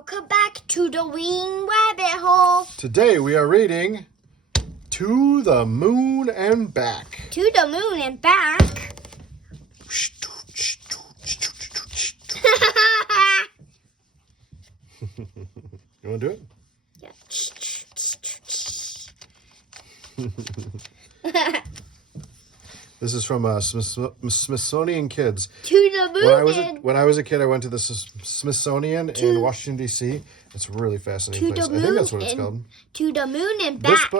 Welcome back to the Wing Rabbit Hole. Today we are reading To the Moon and Back. To the Moon and Back. You want to do it? Yeah. This is from Smithsonian Kids. To the moon. When I was a kid, I went to the Smithsonian in Washington, D.C. It's a really fascinating place. I think that's what it's called. To the Moon and Back.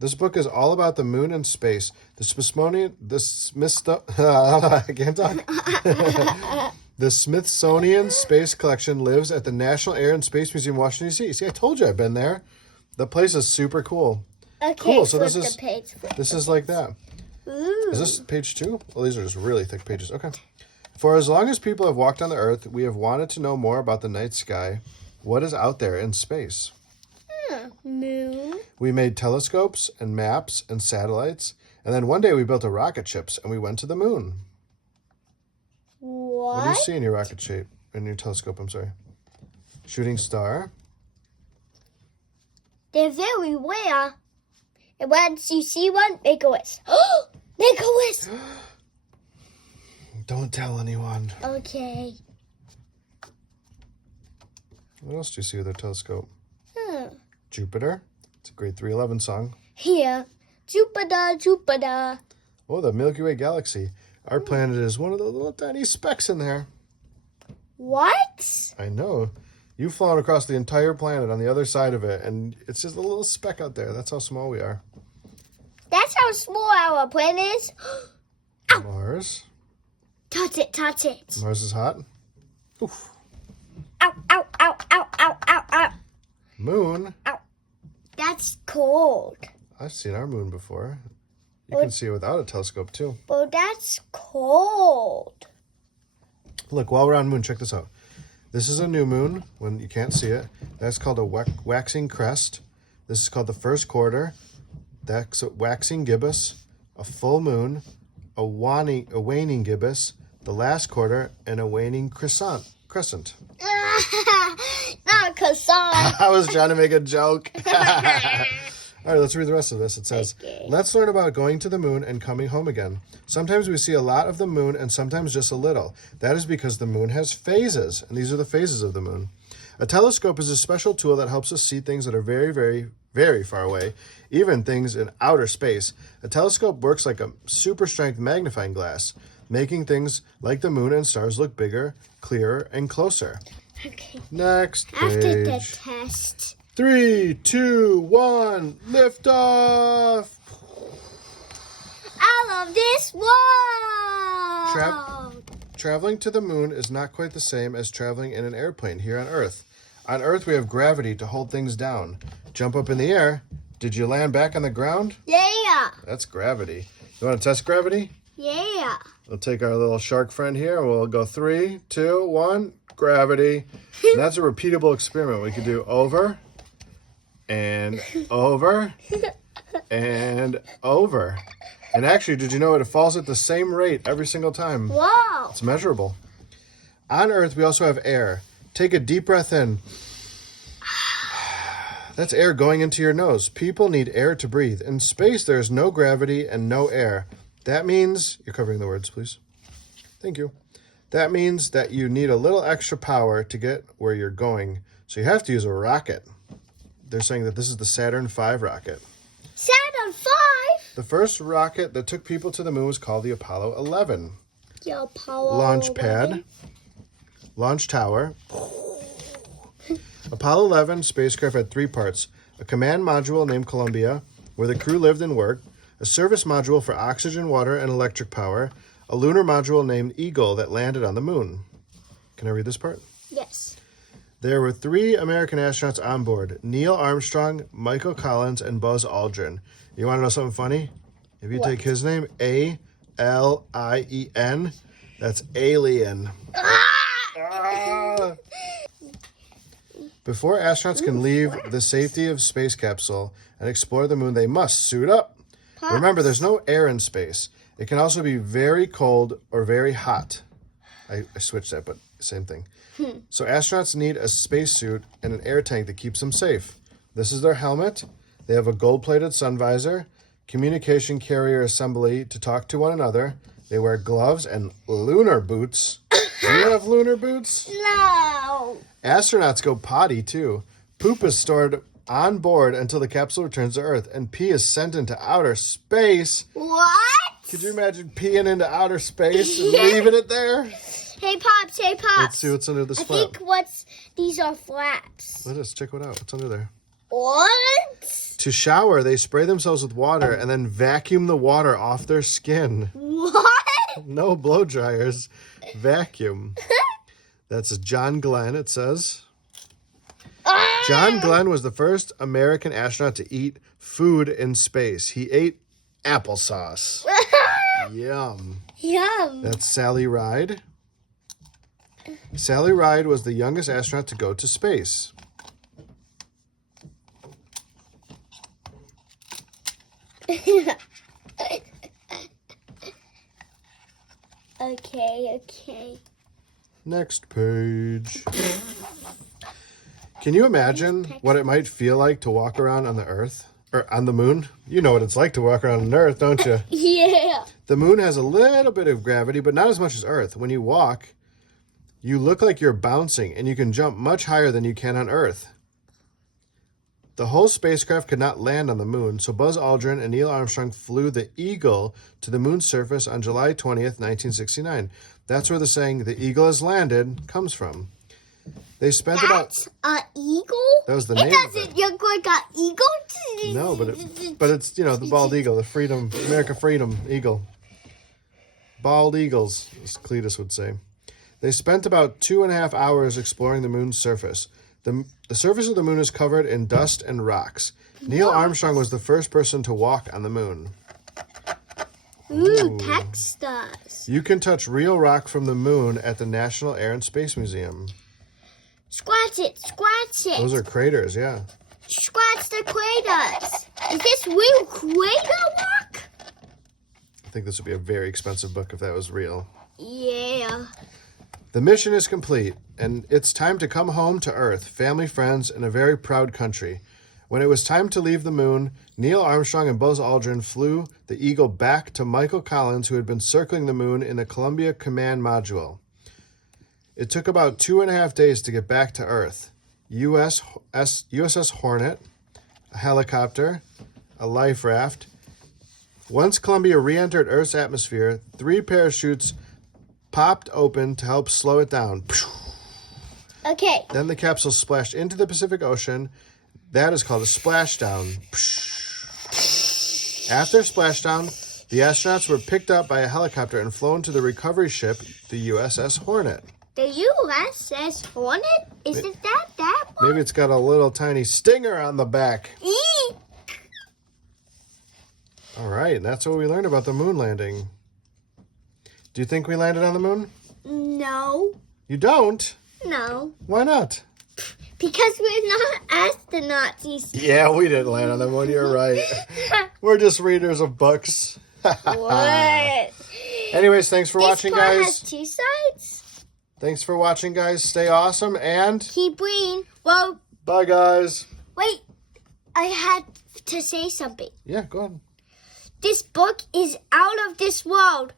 This book is all about the moon and space. I can't talk. The Smithsonian Space Collection lives at the National Air and Space Museum, Washington, D.C. See, I told you I've been there. The place is super cool. Okay, cool. So this is like that. Ooh. Is this page 2? Well, these are just really thick pages. Okay. For as long as people have walked on the Earth, we have wanted to know more about the night sky. What is out there in space? Moon. We made telescopes and maps and satellites. And then one day we built a rocket ship and we went to the moon. What do you see in your rocket shape? In your telescope, I'm sorry. Shooting star. They're very rare. And once you see one, make a wish. Make a wish. Don't tell anyone. Okay. What else do you see with a telescope? Jupiter. It's a grade 311 song. Here. Jupiter, Jupiter. Oh, the Milky Way galaxy. Our planet is one of the little tiny specks in there. What? I know. You've flown across the entire planet on the other side of it, and it's just a little speck out there. That's how small we are. That's how small our planet is. Mars. Touch it, touch it. Mars is hot. Oof. Ow, ow, ow, ow, ow, ow, ow. Moon. Ow. That's cold. I've seen our moon before. You can see it without a telescope, too. Well, that's cold. Look, while we're on moon, check this out. This is a new moon when you can't see it. That's called a waxing crest. This is called the first quarter. That's a waxing gibbous, a full moon, a waning gibbous, the last quarter, and a waning crescent. Not croissant. I was trying to make a joke. All right, let's read the rest of this. It says, Let's learn about going to the moon and coming home again. Sometimes we see a lot of the moon and sometimes just a little. That is because the moon has phases, and these are the phases of the moon. A telescope is a special tool that helps us see things that are very, very, very far away, even things in outer space. A telescope works like a super-strength magnifying glass, making things like the moon and stars look bigger, clearer, and closer. Okay. Next page. After the test. 3, 2, 1, lift off! I love this world! Traveling to the moon is not quite the same as traveling in an airplane here on Earth. On Earth, we have gravity to hold things down. Jump up in the air. Did you land back on the ground? Yeah. That's gravity. You want to test gravity? Yeah. We'll take our little shark friend here. We'll go 3, 2, 1, gravity. And that's a repeatable experiment. We could do over and over and over. And actually, did you know it falls at the same rate every single time? Wow. It's measurable. On Earth, we also have air. Take a deep breath in. That's air going into your nose. People need air to breathe. In space, there's no gravity and no air. That means, you're covering the words, please. Thank you. That means that you need a little extra power to get where you're going. So you have to use a rocket. They're saying that this is the Saturn V rocket. Saturn V? The first rocket that took people to the moon was called the Apollo 11. The Apollo Launch pad. Launch tower. Apollo 11 spacecraft had 3 parts. A command module named Columbia, where the crew lived and worked. A service module for oxygen, water, and electric power. A lunar module named Eagle that landed on the moon. Can I read this part? Yes. There were 3 American astronauts on board. Neil Armstrong, Michael Collins, and Buzz Aldrin. You want to know something funny? If you take his name, A-L-I-E-N, that's alien. Before astronauts can leave the safety of space capsule and explore the moon, they must suit up. Remember, there's no air in space. It can also be very cold or very hot. I switched that, but Same thing. So astronauts need a spacesuit and an air tank that keeps them safe. This is their helmet. They have a gold-plated sun visor, communication carrier assembly to talk to one another. They wear gloves and lunar boots. Do you have lunar boots? No. Astronauts go potty, too. Poop is stored on board until the capsule returns to Earth, and pee is sent into outer space. What? Could you imagine peeing into outer space and leaving it there? Hey, Pops. Hey, Pops. Let's see what's under this I flap. think these are flaps. Let us check it out. What's under there? What? To shower, they spray themselves with water and then vacuum the water off their skin. What? No blow dryers. Vacuum. That's John Glenn, it says. John Glenn was the first American astronaut to eat food in space. He ate applesauce. Yum. Yum. That's Sally Ride. Sally Ride was the youngest astronaut to go to space. Okay. Next page. Can you imagine what it might feel like to walk around on the Earth? Or on the moon? You know what it's like to walk around on Earth, don't you? Yeah. The moon has a little bit of gravity, but not as much as Earth. When you walk, you look like you're bouncing, and you can jump much higher than you can on Earth. The whole spacecraft could not land on the moon, so Buzz Aldrin and Neil Armstrong flew the Eagle to the moon's surface on July 20th, 1969. That's where the saying, "the Eagle has landed," comes from. They spent That's an eagle? That was the It name of doesn't it. look like an eagle? No, but it's, the bald eagle, the freedom, America Freedom Eagle. Bald eagles, as Cletus would say. They spent about 2.5 hours exploring the moon's surface. The surface of the moon is covered in dust and rocks. Neil Armstrong was the first person to walk on the moon. Ooh, Texas. You can touch real rock from the moon at the National Air and Space Museum. Scratch it. Those are craters, yeah. Scratch the craters. Is this real crater rock? I think this would be a very expensive book if that was real. Yeah. The mission is complete, and it's time to come home to Earth, family, friends, and a very proud country. When it was time to leave the moon, Neil Armstrong and Buzz Aldrin flew the Eagle back to Michael Collins, who had been circling the moon in the Columbia Command Module. It took about 2.5 days to get back to Earth. USS Hornet, a helicopter, a life raft. Once Columbia re-entered Earth's atmosphere, 3 parachutes popped open to help slow it down. Okay. Then the capsule splashed into the Pacific Ocean. That is called a splashdown. After splashdown, the astronauts were picked up by a helicopter and flown to the recovery ship, the USS Hornet. The USS Hornet? Isn't that one? Maybe it's got a little tiny stinger on the back. Eek. All right, and that's what we learned about the moon landing. Do you think we landed on the moon? No. You don't? No. Why not? Because we're not astronauts, you see. Yeah, we didn't land on the moon. You're right. We're just readers of books. What? Anyways, thanks for watching, This part guys. has 2 sides. Thanks for watching, guys. Stay awesome, and Keep reading. Well, bye, guys. wait. I had to say something. Yeah, go ahead. This book is out of this world.